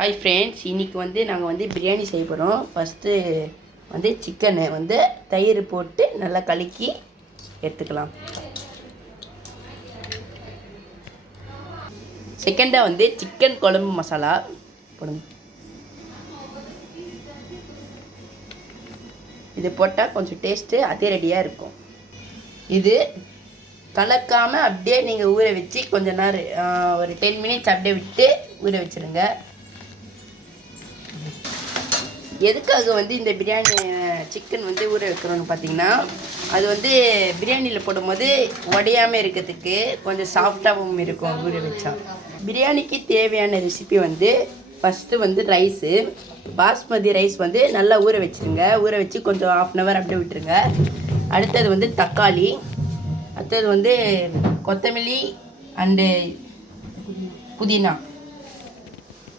Hi friends, இன்றைக்கி நாங்கள் பிரியாணி செய்ய போகிறோம். ஃபஸ்ட்டு சிக்கனை தயிர் போட்டு நல்லா கலக்கி எடுத்துக்கலாம். செகண்டாக சிக்கன் குழம்பு மசாலா போடுங்க. இது போட்டால் கொஞ்சம் டேஸ்ட்டு அதே ரெடியாக இருக்கும். இது கலக்காமல் அப்படியே நீங்கள் ஊற வச்சு கொஞ்ச நேரம் ஒரு 10 மினிட்ஸ் அப்படியே விட்டு ஊற வச்சுருங்க. எதுக்காக இந்த பிரியாணி சிக்கன் ஊற வைக்கிறோன்னு பார்த்தீங்கன்னா, அது பிரியாணியில் போடும்போது உடையாமல் இருக்கிறதுக்கு கொஞ்சம் சாஃப்டாகவும் இருக்கும் ஊற வச்சா. பிரியாணிக்கு தேவையான recipe first rice, basmati rice நல்லா ஊற வச்சுருங்க. ஊற வச்சு கொஞ்சம் 1/2 hour அப்படியே விட்டுருங்க. அடுத்தது தக்காளி, அடுத்தது கொத்தமல்லி அண்டு புதினா,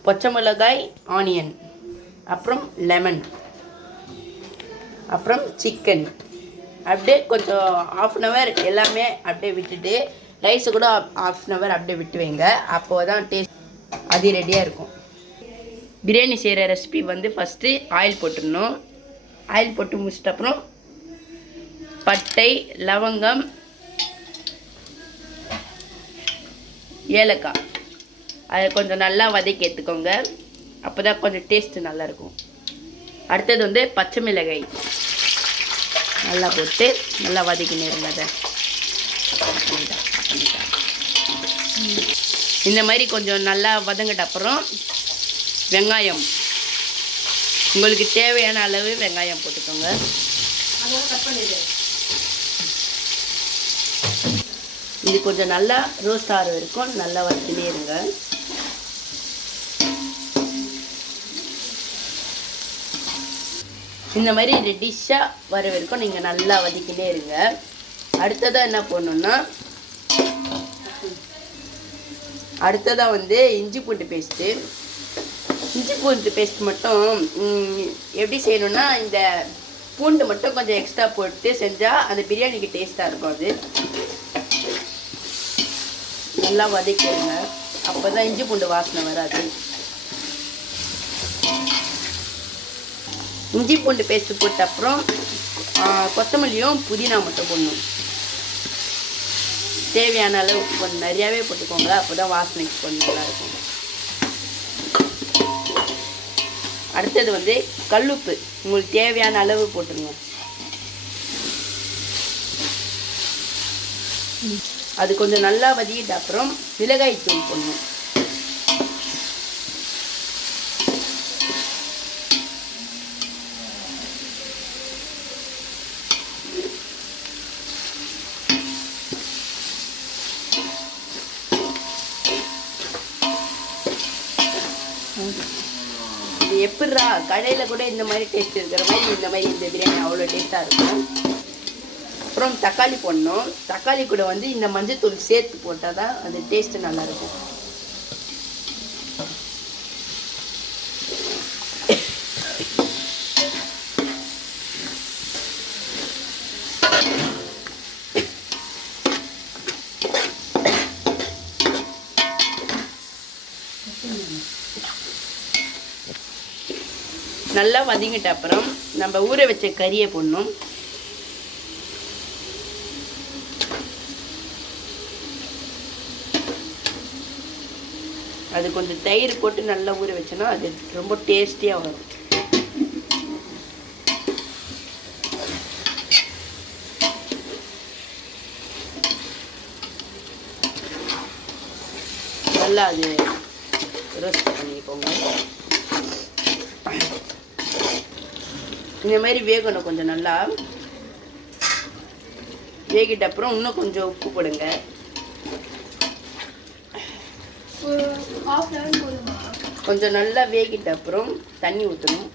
பச்சை மிளகாய், ஆனியன், அப்புறம் லெமன், அப்புறம் சிக்கன் அப்படியே கொஞ்சம் 1/2 hour எல்லாமே அப்படியே விட்டுட்டு ரைஸு கூட 1/2 hour அப்படியே விட்டு வைங்க. அப்போது தான் டேஸ்ட் அது ரெடியாக இருக்கும். பிரியாணி செய்கிற ரெசிபி ஃபஸ்ட்டு ஆயில் போட்டுடணும். ஆயில் போட்டு முடிச்சிட்ட அப்புறம் பட்டை, லவங்கம், ஏலக்காய் அதை கொஞ்சம் நல்லா வதக்கி எடுத்துக்கோங்க. அப்போ தான் கொஞ்சம் டேஸ்ட்டு நல்லாயிருக்கும். அடுத்தது பச்சை மிளகாய் நல்லா போட்டு நல்லா வதக்கின்னு இருங்க. அதை இந்த மாதிரி கொஞ்சம் நல்லா வதங்கிட்ட அப்புறம் வெங்காயம், உங்களுக்கு தேவையான அளவு வெங்காயம் போட்டுக்கோங்க. இது கொஞ்சம் நல்லா ரோஸ்ட் ஆகிற வரைக்கும் நல்லா வதக்கினே இருங்க. இந்த மாதிரி ரெட்டிஷாக வர வரைக்கும் நீங்கள் நல்லா வதக்கிட்டே இருங்க. அடுத்ததாக என்ன பண்ணணுன்னா, அடுத்ததாக இஞ்சி பூண்டு பேஸ்ட்டு. இஞ்சி பூண்டு பேஸ்ட் மட்டும் எப்படி செய்யணுன்னா, இந்த பூண்டு மட்டும் கொஞ்சம் எக்ஸ்ட்ரா போட்டு செஞ்சால் அந்த பிரியாணிக்கு டேஸ்ட்டாக இருக்கும். அது நல்லா வதக்கிடுங்க. அப்போ தான் இஞ்சி பூண்டு வாசனை வராது. இஞ்சி பூண்டு பேஸ்ட்டு போட்ட அப்புறம் கொத்தமல்லியும் புதினா மட்டும் போடணும். தேவையான அளவு கொஞ்சம் நிறையாவே போட்டுக்கோங்க. அப்போ தான் வாசனைக்கு கொஞ்சம் நல்லாயிருக்கும். அடுத்தது கல்லுப்பு உங்களுக்கு தேவையான அளவு போட்டுருங்க. அது கொஞ்சம் நல்லா வதக்கிட்ட அப்புறம் மிளகாய் தூள் போடணும். இது எப்படிரா கடையில் கூட இந்த மாதிரி டேஸ்ட் இருக்கிற மாதிரி இந்த மாதிரி இந்த பிரியாணி அவ்வளோ டேஸ்ட்டாக இருக்கும். அப்புறம் தக்காளி போடணும். தக்காளி கூட இந்த மஞ்சத்தூள் சேர்த்து போட்டால் தான் அது டேஸ்ட்டு நல்லாயிருக்கும். நல்லா வதங்கிட்ட அப்புறம் நம்ம ஊற வச்ச கறியை போடணும். அது கொஞ்சம் தயிர் போட்டு நல்லா ஊற வச்சோன்னா அது ரொம்ப டேஸ்டியாக வரும். நல்லா அது ரோஸ்ட் பண்ணிக்கோங்க. இந்த மாதிரி வேகணும். கொஞ்சம் நல்லா வேகிட்ட அப்புறம் இன்னும் கொஞ்சம் உப்பு போடுங்க. கொஞ்சம் நல்லா வேகிட்ட அப்புறம் தண்ணி ஊற்றணும்.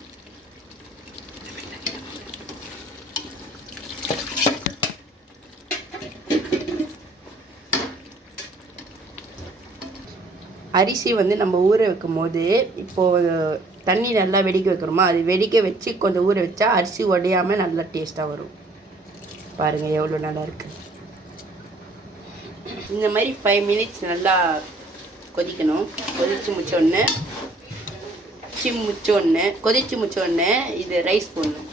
அரிசி நம்ம ஊற வைக்கும் போது இப்போது தண்ணி நல்லா வெடிக்க வைக்கிறோமா, அது வெடிக்க வச்சு கொஞ்சம் ஊற வச்சா அரிசி உடையாமல் நல்லா டேஸ்ட்டாக வரும். பாருங்கள் எவ்வளோ நல்லா இருக்குது. இந்த மாதிரி 5 மினிட்ஸ் நல்லா கொதிக்கணும். கொதித்து முடிச்சோடனே கொதிச்சு முடிச்சோடனே இது ரைஸ் போடணும்.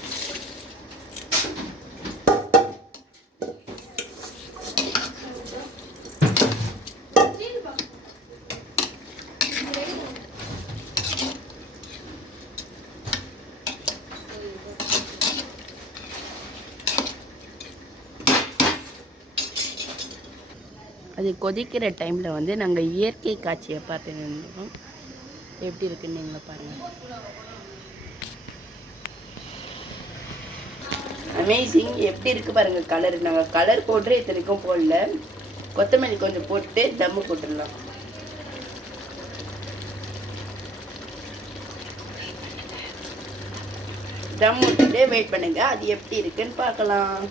அது கொதிக்கிற டைமில் வந்து நாங்கள் இயற்கை காட்சியை பார்த்துன்னு இருந்தோம். எப்படி இருக்குன்னு நீங்கள் பாருங்கள். அமேசிங். எப்படி இருக்குது பாருங்கள் கலர். நாங்கள் கலர் போட்டு இத்தனைக்கும் போடல. கொத்தமல்லி கொஞ்சம் போட்டு தம்மு போட்டுடலாம். தம் விட்டுட்டு வெயிட் பண்ணுங்கள். அது எப்படி இருக்குன்னு பார்க்கலாம்.